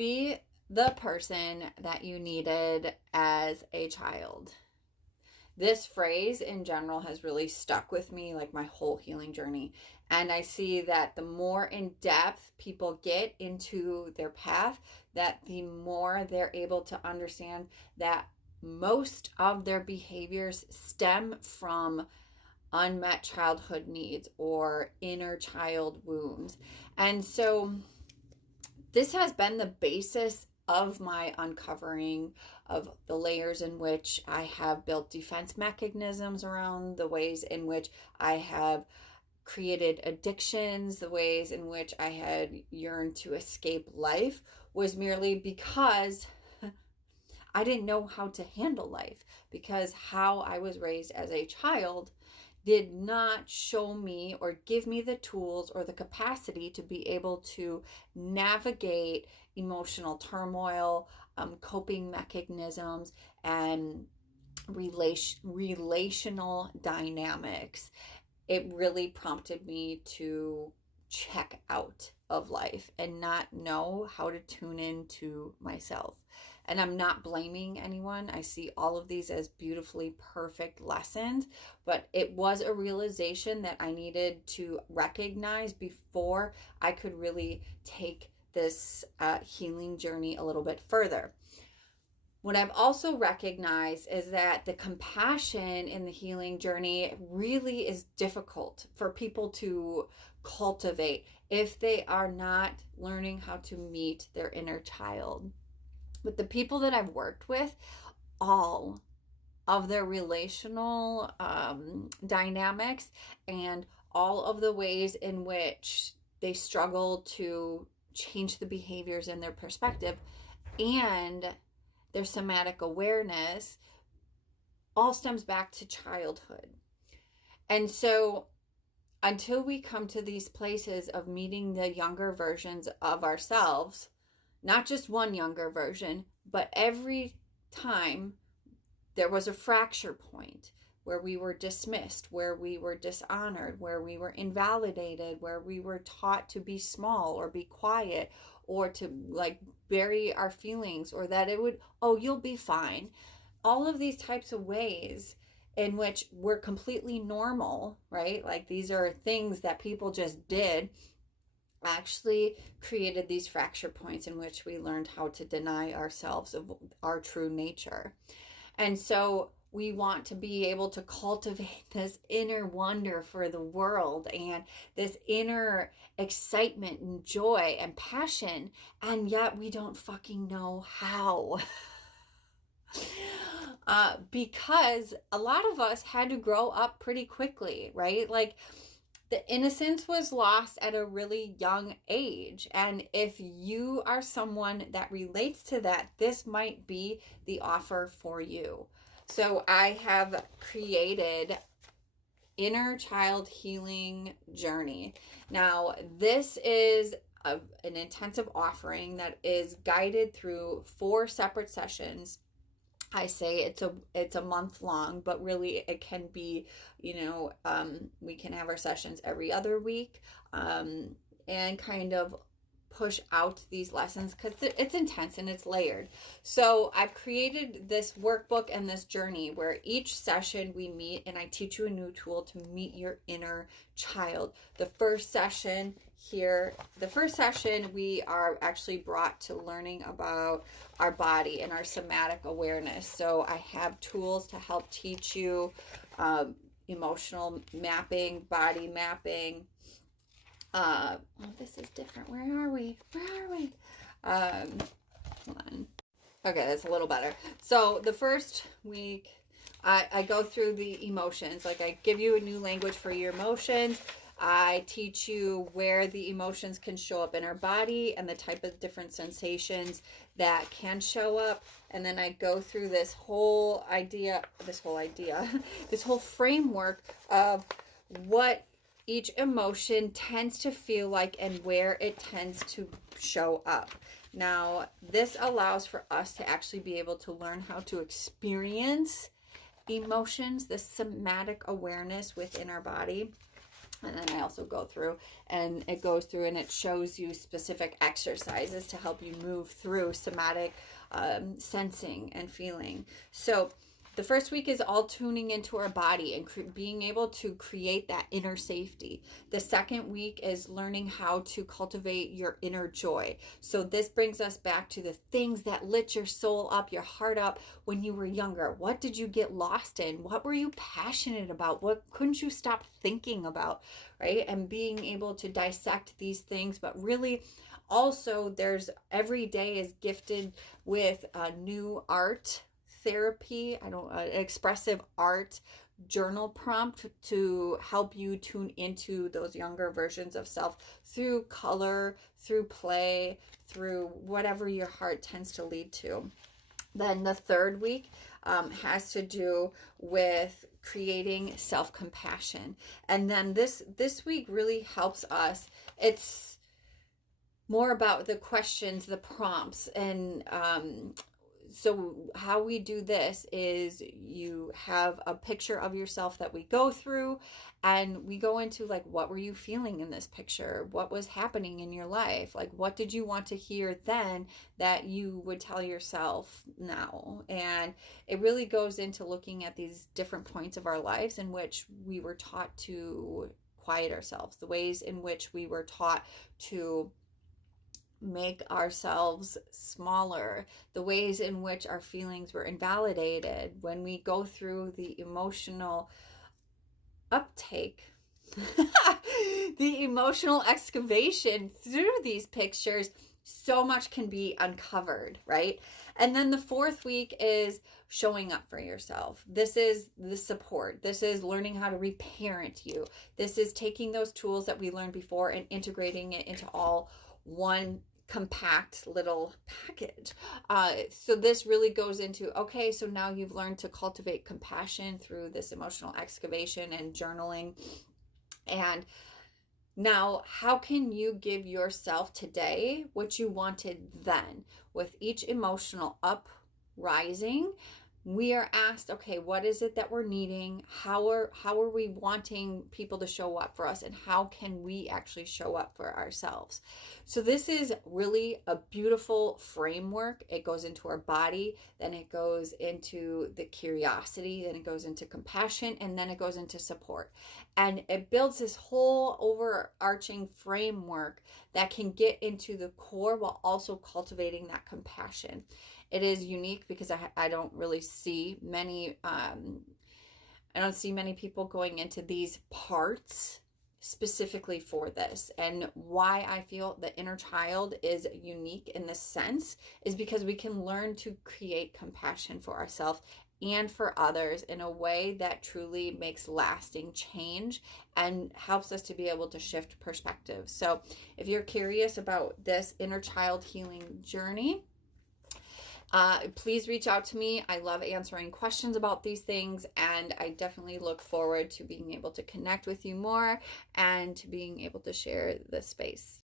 be the person that you needed as a child. This phrase in general has really stuck with me like my whole healing journey. And I see that the more in depth people get into their path, that the more they're able to understand that most of their behaviors stem from unmet childhood needs or inner child wounds. And so this has been the basis of my uncovering of the layers in which I have built defense mechanisms around, the ways in which I have created addictions, the ways in which I had yearned to escape life, was merely because I didn't know how to handle life, because how I was raised as a child did not show me or give me the tools or the capacity to be able to navigate emotional turmoil, coping mechanisms, and relational dynamics. It really prompted me to check out of life and not know how to tune into myself. And I'm not blaming anyone. I see all of these as beautifully perfect lessons, but it was a realization that I needed to recognize before I could really take this healing journey a little bit further. What I've also recognized is that the compassion in the healing journey really is difficult for people to cultivate if they are not learning how to meet their inner child. With the people that I've worked with, all of their relational dynamics and all of the ways in which they struggle to change the behaviors in their perspective and their somatic awareness all stems back to childhood. And so until we come to these places of meeting the younger versions of ourselves, not just one younger version, but every time there was a fracture point where we were dismissed, where we were dishonored, where we were invalidated, where we were taught to be small or be quiet or to like bury our feelings, or that it would, oh, you'll be fine. All of these types of ways in which we're completely normal, right? Like these are things that people just did, actually created these fracture points in which we learned how to deny ourselves of our true nature. And so we want to be able to cultivate this inner wonder for the world and this inner excitement and joy and passion, and yet we don't fucking know how. Because a lot of us had to grow up pretty quickly, right? Like the innocence was lost at a really young age. And if you are someone that relates to that, this might be the offer for you. So I have created Inner Child Healing Journey. Now, this is an intensive offering that is guided through 4 separate sessions. I say it's a month long, but really it can be, we can have our sessions every other week, and kind of push out these lessons because it's intense and it's layered. So I've created this workbook and this journey where each session we meet and I teach you a new tool to meet your inner child. The first session we are actually brought to learning about our body and our somatic awareness. So I have tools to help teach you emotional mapping, body mapping. This is different. Where are we? Hold on. Okay, that's a little better. So the first week, I go through the emotions. Like I give you a new language for your emotions. I teach you where the emotions can show up in our body and the type of different sensations that can show up. And then I go through this whole framework of what each emotion tends to feel like and where it tends to show up. Now, this allows for us to actually be able to learn how to experience emotions, the somatic awareness within our body. And then I also go through, and it goes through and it shows you specific exercises to help you move through somatic sensing and feeling. So the first week is all tuning into our body and being able to create that inner safety. The second week is learning how to cultivate your inner joy. So this brings us back to the things that lit your soul up, your heart up when you were younger. What did you get lost in? What were you passionate about? What couldn't you stop thinking about, right? And being able to dissect these things, but really also there's every day is gifted with new art therapy, expressive art journal prompt to help you tune into those younger versions of self through color, through play, through whatever your heart tends to lead to. Then the third week has to do with creating self-compassion. And then this week really helps us. It's more about the questions, the prompts, and so how we do this is you have a picture of yourself that we go through, and we go into like, what were you feeling in this picture? What was happening in your life? Like, what did you want to hear then that you would tell yourself now? And it really goes into looking at these different points of our lives in which we were taught to quiet ourselves, the ways in which we were taught to make ourselves smaller, the ways in which our feelings were invalidated. When we go through the emotional uptake, the emotional excavation through these pictures, so much can be uncovered, right? And then the fourth week is showing up for yourself. This is the support. This is learning how to reparent you. This is taking those tools that we learned before and integrating it into all one compact little package. So this really goes into, okay, so now you've learned to cultivate compassion through this emotional excavation and journaling. And now, how can you give yourself today what you wanted then? With each emotional uprising, we are asked, okay, what is it that we're needing? How are we wanting people to show up for us? And how can we actually show up for ourselves? So this is really a beautiful framework. It goes into our body, then it goes into the curiosity, then it goes into compassion, and then it goes into support. And it builds this whole overarching framework that can get into the core while also cultivating that compassion. It is unique because I don't really see many, I don't see many people going into these parts specifically for this. And why I feel the inner child is unique in this sense is because we can learn to create compassion for ourselves and for others in a way that truly makes lasting change and helps us to be able to shift perspective. So if you're curious about this inner child healing journey, please reach out to me. I love answering questions about these things, and I definitely look forward to being able to connect with you more and to being able to share this space.